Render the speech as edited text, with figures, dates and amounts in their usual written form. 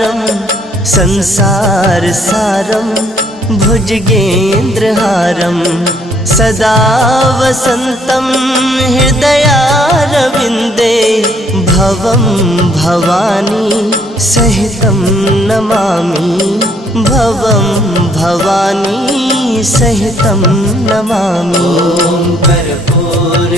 सारं संसारसारं भुजगेन्द्रहारं सदा वसन्तं हृदयारविन्दे भवं भवानी सहितं नमामि भवं भवानी सहितं नमामि। कर्पूर